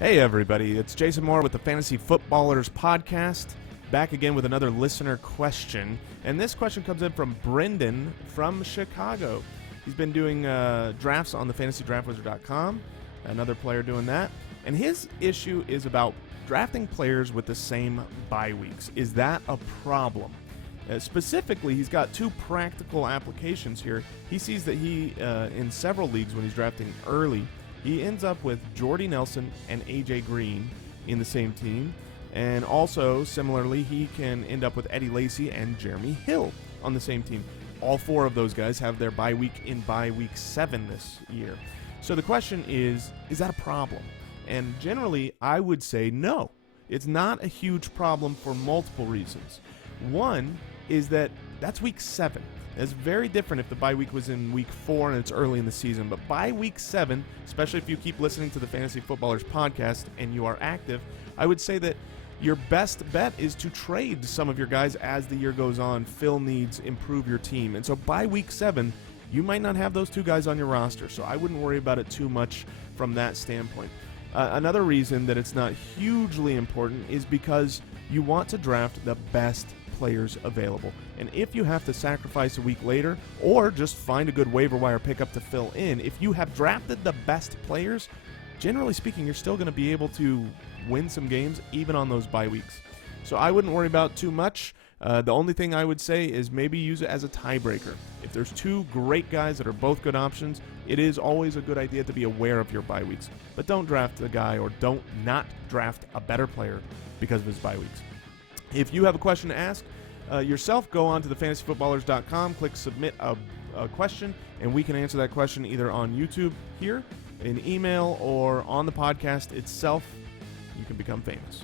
Hey everybody, it's Jason Moore with the Fantasy Footballers Podcast, back again with another listener question. And this question comes in from Brendan from Chicago. He's been doing drafts on the fantasydraftwizard.com, another player doing that. And his issue is about drafting players with the same bye weeks. Is that a problem? Specifically, he's got two practical applications here. He sees that he, in several leagues when he's drafting early, he ends up with Jordy Nelson and AJ Green in the same team. And also, similarly, he can end up with Eddie Lacy and Jeremy Hill on the same team. All four of those guys have their bye week in bye week 7 this year. So the question is that a problem? And generally, I would say no. It's not a huge problem for multiple reasons. One is that's week 7. It's very different if the bye week was in week 4 and it's early in the season. But by week 7, especially if you keep listening to the Fantasy Footballers podcast and you are active, I would say that your best bet is to trade some of your guys as the year goes on, fill needs, improve your team. And so by week 7, you might not have those two guys on your roster. So I wouldn't worry about it too much from that standpoint. Another reason that it's not hugely important is because you want to draft the best players available. And if you have to sacrifice a week later or just find a good waiver wire pickup to fill in, if you have drafted the best players, generally speaking, you're still going to be able to win some games even on those bye weeks. So I wouldn't worry about too much. The only thing I would say is maybe use it as a tiebreaker. If there's two great guys that are both good options, it is always a good idea to be aware of your bye weeks. But don't draft a guy or don't not draft a better player because of his bye weeks. If you have a question to ask yourself, go on to thefantasyfootballers.com, click submit a question, and we can answer that question either on YouTube here, in email, or on the podcast itself. You can become famous.